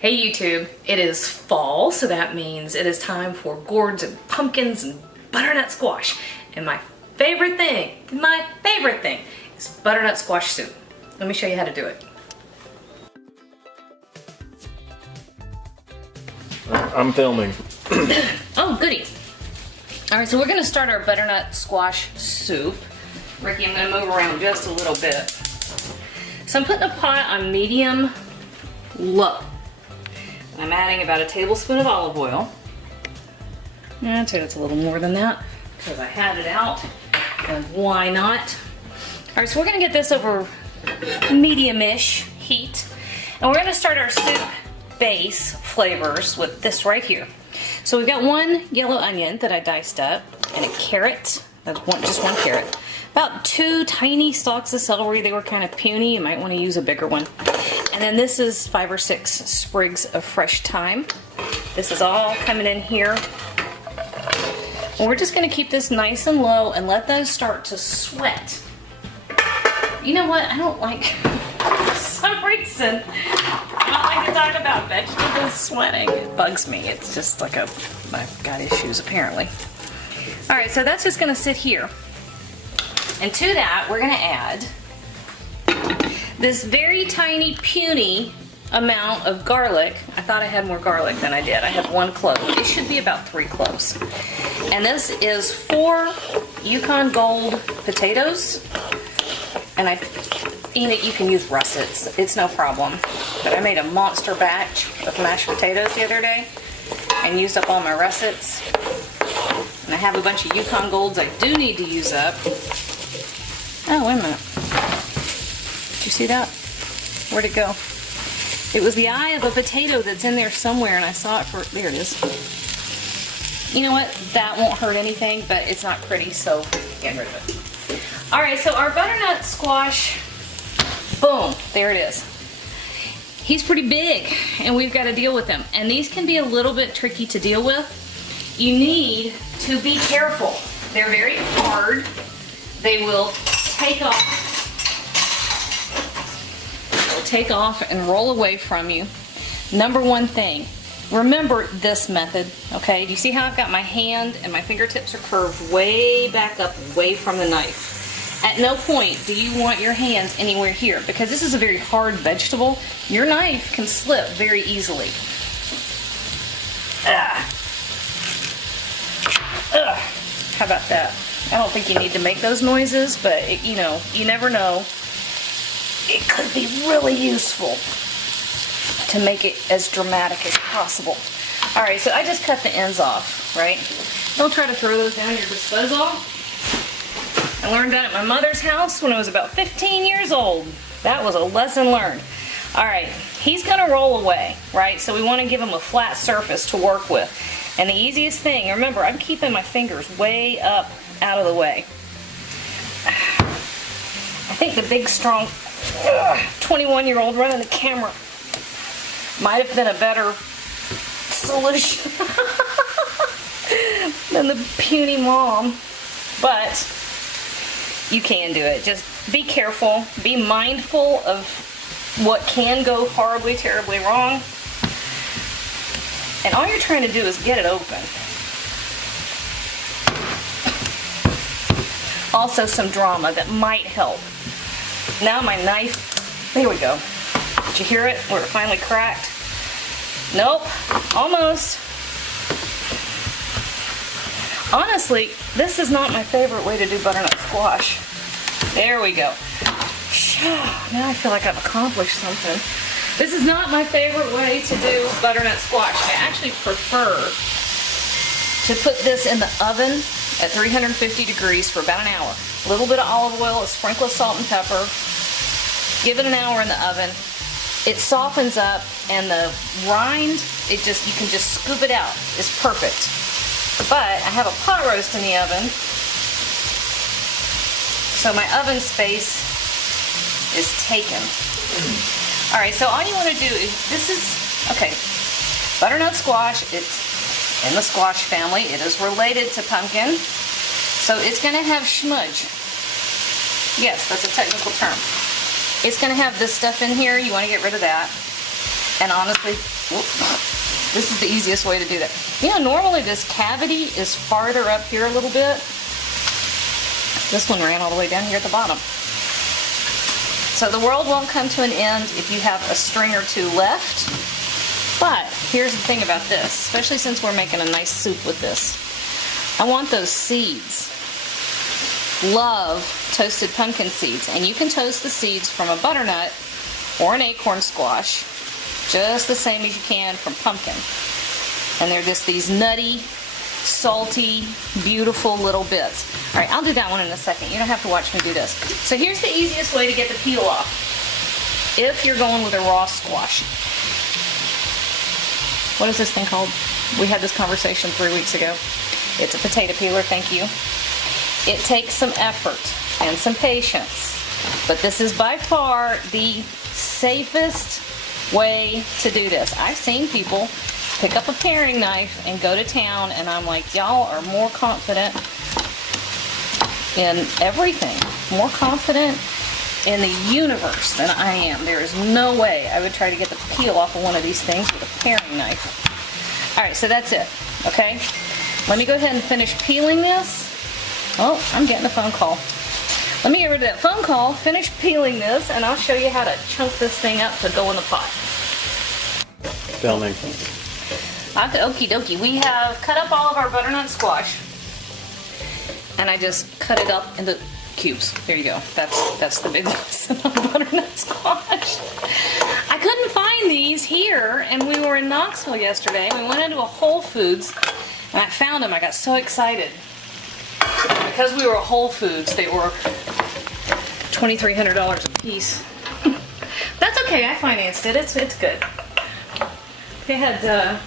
Hey YouTube, it is fall, so that means it is time for gourds and pumpkins and butternut squash. And my favorite thing is butternut squash soup. Let me show you how to do it. I'm filming. Oh, goody. All right, so we're gonna start our butternut squash soup. Ricky, I'm gonna move around just a little bit. So I'm putting a pot on medium low. I'm adding about a tablespoon of olive oil. I'd say that's a little more than that because I had it out, and why not? All right, so we're gonna get this over medium-ish heat, and we're gonna start our soup base flavors with this right here. So we've got one yellow onion that I diced up, and a carrot, that's just one carrot. About 2 tiny stalks of celery. They were kind of puny. You might want to use a bigger one. And then this is 5 or 6 sprigs of fresh thyme. This is all coming in here. And we're just going to keep this nice and low and let those start to sweat. You know what? I don't like, for some reason, I don't like to talk about vegetables sweating. It bugs me. It's just like I've got issues apparently. All right, so that's just going to sit here. And to that, we're going to add this very tiny, puny amount of garlic. I thought I had more garlic than I did. I had 1 clove. It should be about 3 cloves. And this is 4 Yukon Gold potatoes. And you can use russets. It's no problem. But I made a monster batch of mashed potatoes the other day and used up all my russets. And I have a bunch of Yukon Golds I do need to use up. Oh, wait a minute. Did you see that? Where'd it go? It was the eye of a potato that's in there somewhere, and I saw it there it is. You know what? That won't hurt anything, but it's not pretty, so get rid of it. All right, so our butternut squash, boom, there it is. He's pretty big, and we've got to deal with him. And these can be a little bit tricky to deal with. You need to be careful. They're very hard. They will take off and roll away from you. Number one thing, remember this method, okay? Do you see how I've got my hand and my fingertips are curved way back up, away from the knife? At no point do you want your hands anywhere here, because this is a very hard vegetable. Your knife can slip very easily. How about that? I don't think you need to make those noises, but you know, you never know. It could be really useful to make it as dramatic as possible. All right, so I just cut the ends off, right? Don't try to throw those down your disposal. I learned that at my mother's house when I was about 15 years old. That was a lesson learned. All right, he's gonna roll away, right? So we wanna give him a flat surface to work with. And the easiest thing, remember, I'm keeping my fingers way up out of the way. I think the big, strong 21-year-old running the camera might have been a better solution than the puny mom, but you can do it. Just be careful, be mindful of what can go horribly, terribly wrong, and all you're trying to do is get it open. Also some drama that might help. Now my knife, there we go. Did you hear it where it finally cracked? Nope, almost. Honestly, this is not my favorite way to do butternut squash. There we go. Now I feel like I've accomplished something. This is not my favorite way to do butternut squash. I actually prefer to put this in the oven at 350 degrees for about an hour. A little bit of olive oil, a sprinkle of salt and pepper. Give it an hour in the oven. It softens up, and the rind, you can just scoop it out. It's perfect. But I have a pot roast in the oven, so my oven space is taken. All right, so all you want to do is, butternut squash, it's in the squash family. It is related to pumpkin, so it's going to have schmudge. Yes, that's a technical term. It's going to have this stuff in here. You want to get rid of that. And honestly, this is the easiest way to do that. You know, normally this cavity is farther up here a little bit. This one ran all the way down here at the bottom. So the world won't come to an end if you have a string or two left. But here's the thing about this, especially since we're making a nice soup with this. I want those seeds. Love toasted pumpkin seeds. And you can toast the seeds from a butternut or an acorn squash just the same as you can from pumpkin. And they're just these nutty, salty, beautiful little bits. All right, I'll do that one in a second. You don't have to watch me do this. So here's the easiest way to get the peel off if you're going with a raw squash. What is this thing called? We had this conversation 3 weeks ago. It's a potato peeler, thank you. It takes some effort and some patience, but this is by far the safest way to do this. I've seen people pick up a paring knife and go to town, and I'm like, y'all are more confident in everything, more confident in the universe than I am. There is no way I would try to get the peel off of one of these things with a paring knife. All right, so that's it, okay? Let me go ahead and finish peeling this. Oh, I'm getting a phone call. Let me get rid of that phone call, finish peeling this, and I'll show you how to chunk this thing up to go in the pot. Filming. Okie dokie. We have cut up all of our butternut squash, and I just cut it up into cubes. There you go. That's the big lesson on butternut squash. I couldn't find these here, and we were in Knoxville yesterday. We went into a Whole Foods, and I found them. I got so excited. Because we were at Whole Foods, they were $2,300 a piece. That's okay, I financed it. It's good. They had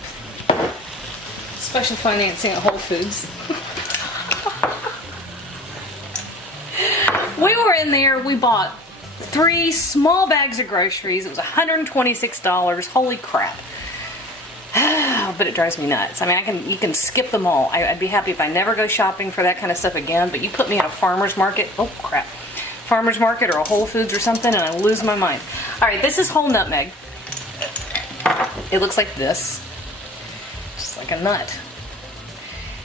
special financing at Whole Foods. We were in there, we bought 3 small bags of groceries. It was $126. Holy crap. But it drives me nuts. I mean, you can skip them all. I'd be happy if I never go shopping for that kind of stuff again, but you put me at a farmer's market, oh crap, farmer's market or a Whole Foods or something, and I lose my mind. All right, this is whole nutmeg. It looks like this, just like a nut.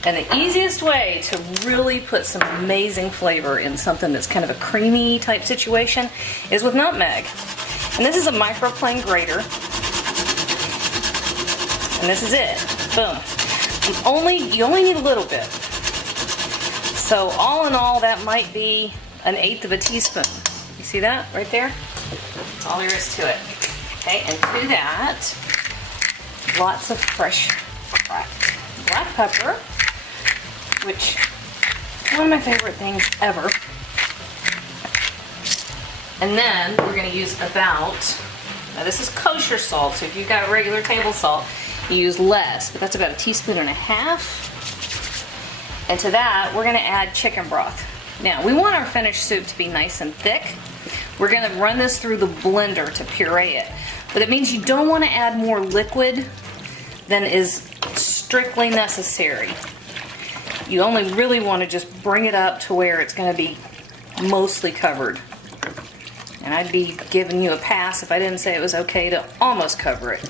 And the easiest way to really put some amazing flavor in something that's kind of a creamy type situation is with nutmeg. And this is a microplane grater. And this is it. Boom. You only need a little bit. So all in all, that might be 1/8 of a teaspoon. You see that right there? That's all there is to it. Okay, and to that, lots of fresh cracked black pepper, which is one of my favorite things ever. And then we're going to use about, now this is kosher salt, so if you've got regular table salt, you use less, but that's about 1.5 teaspoons. And to that, we're gonna add chicken broth. Now, we want our finished soup to be nice and thick. We're gonna run this through the blender to puree it. But it means you don't wanna add more liquid than is strictly necessary. You only really wanna just bring it up to where it's gonna be mostly covered. And I'd be giving you a pass if I didn't say it was okay to almost cover it.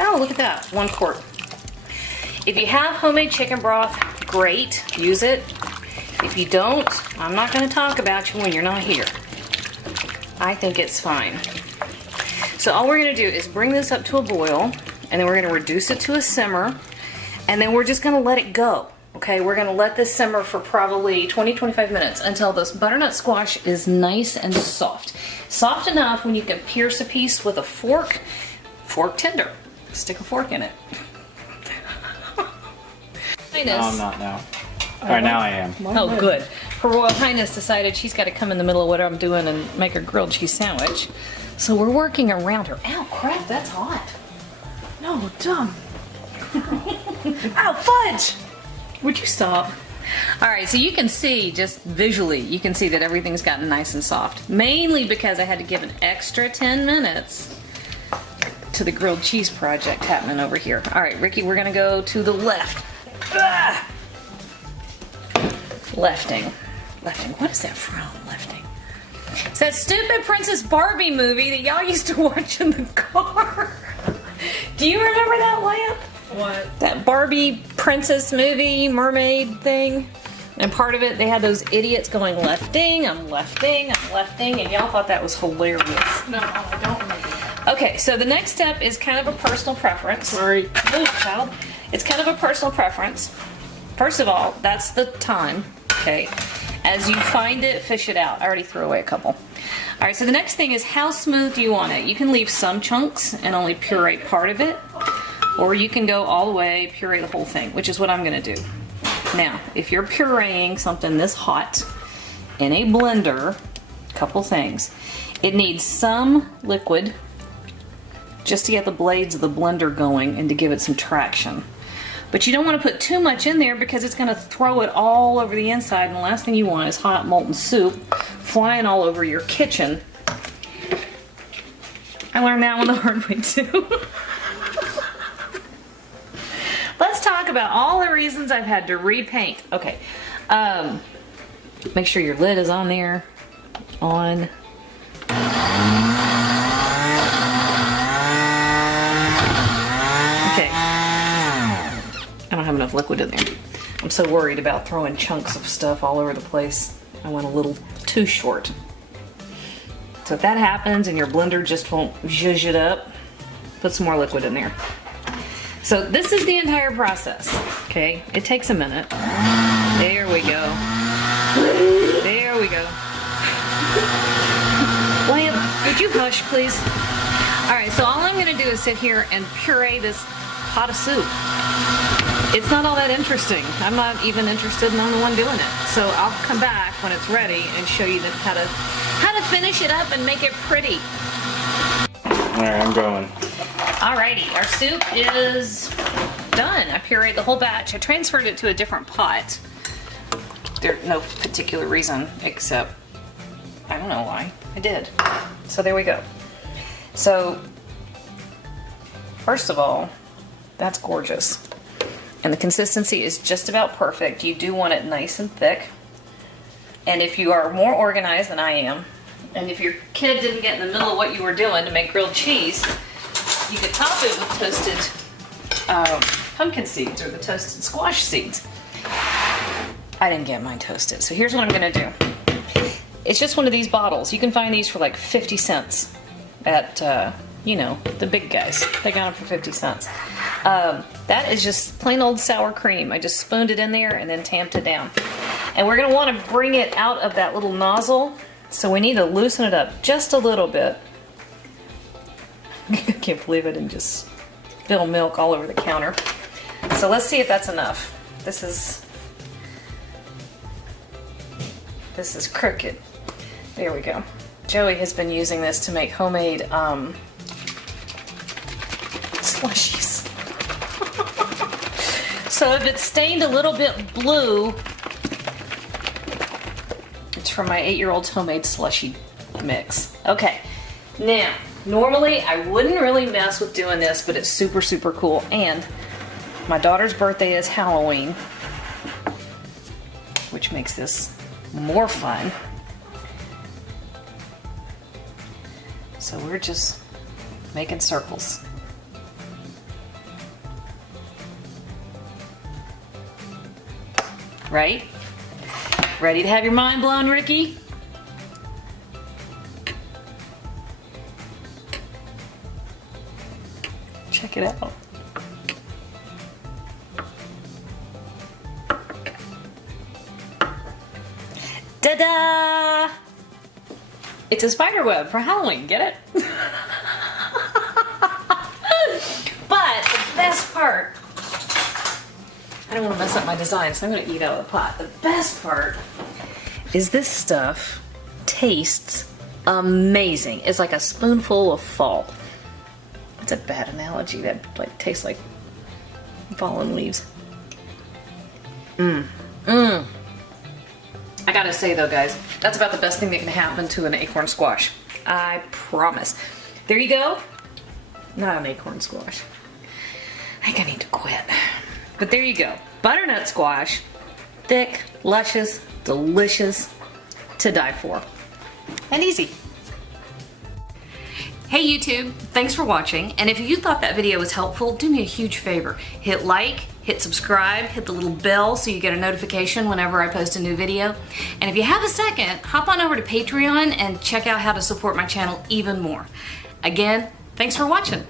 Oh, look at that, 1 quart. If you have homemade chicken broth, great, use it. If you don't, I'm not gonna talk about you when you're not here. I think it's fine. So all we're gonna do is bring this up to a boil, and then we're gonna reduce it to a simmer, and then we're just gonna let it go. Okay, we're gonna let this simmer for probably 20-25 minutes until this butternut squash is nice and soft. Soft enough when you can pierce a piece with a fork tender. Stick a fork in it. No, I'm not now. Alright, now I am. Oh, good. Her Royal Highness decided she's got to come in the middle of what I'm doing and make a grilled cheese sandwich. So we're working around her. Ow, crap, that's hot. No, dumb. Ow, fudge! Would you stop? Alright, so you can see, just visually, you can see that everything's gotten nice and soft. Mainly because I had to give an extra 10 minutes to the grilled cheese project happening over here. All right, Ricky, we're gonna go to the left. Ah! Lefting. What is that from? Lefting. It's that stupid Princess Barbie movie that y'all used to watch in the car. Do you remember that lamp? What? That Barbie princess movie, mermaid thing? And part of it, they had those idiots going lefting, I'm lefting, I'm lefting, and y'all thought that was hilarious. No, I don't remember that. Okay, so the next step is kind of a personal preference. Sorry. Ooh, child. It's kind of a personal preference. First of all, that's the time, okay? As you find it, fish it out. I already threw away a couple. All right, so the next thing is how smooth do you want it? You can leave some chunks and only puree part of it, or you can go all the way, puree the whole thing, which is what I'm gonna do. Now, if you're pureeing something this hot in a blender, a couple things. It needs some liquid just to get the blades of the blender going and to give it some traction. But you don't want to put too much in there because it's going to throw it all over the inside, and the last thing you want is hot molten soup flying all over your kitchen. I learned that one the hard way too. Let's talk about all the reasons I've had to repaint. Okay, make sure your lid is on there. On. Okay. I don't have enough liquid in there. I'm so worried about throwing chunks of stuff all over the place. I went a little too short. So if that happens and your blender just won't zhuzh it up, put some more liquid in there. So this is the entire process, okay? It takes a minute. There we go. There we go. Lamp, would you hush, please? All right, so all I'm gonna do is sit here and puree this pot of soup. It's not all that interesting. I'm not even interested, and I'm the one doing it. So I'll come back when it's ready and show you how to finish it up and make it pretty. All right, I'm going. Alrighty, our soup is done. I pureed the whole batch. I transferred it to a different pot. There's no particular reason except, I don't know why. I did. So there we go. So, first of all, that's gorgeous. And the consistency is just about perfect. You do want it nice and thick. And if you are more organized than I am, and if your kid didn't get in the middle of what you were doing to make grilled cheese, you could top it with toasted pumpkin seeds or the toasted squash seeds. I didn't get mine toasted, so here's what I'm gonna do. It's just one of these bottles. You can find these for like 50 cents at, you know, the big guys. They got them for 50 cents. That is just plain old sour cream. I just spooned it in there and then tamped it down. And we're gonna wanna bring it out of that little nozzle, so we need to loosen it up just a little bit. I can't believe I didn't just spill milk all over the counter. So let's see if that's enough. This is crooked. There we go. Joey has been using this to make homemade slushies. So if it's stained a little bit blue, it's from my 8-year-old's homemade slushy mix. Okay, now, normally I wouldn't really mess with doing this, but it's super, super cool. And my daughter's birthday is Halloween, which makes this more fun. So we're just making circles. Right? Ready to have your mind blown, Ricky? Check it out. Ta-da! It's a spider web for Halloween, get it? But the best part, I don't want to mess up my design, so I'm going to eat out of the pot. The best part is this stuff tastes amazing. It's like a spoonful of fall. That's a bad analogy. That like tastes like fallen leaves. I gotta say though, guys, that's about the best thing that can happen to an acorn squash. I promise. There you go. Not an acorn squash. I think I need to quit. But there you go. Butternut squash. Thick, luscious, delicious, to die for. And easy. Hey YouTube, thanks for watching. And if you thought that video was helpful, do me a huge favor. Hit like, hit subscribe, hit the little bell so you get a notification whenever I post a new video. And if you have a second, hop on over to Patreon and check out how to support my channel even more. Again, thanks for watching.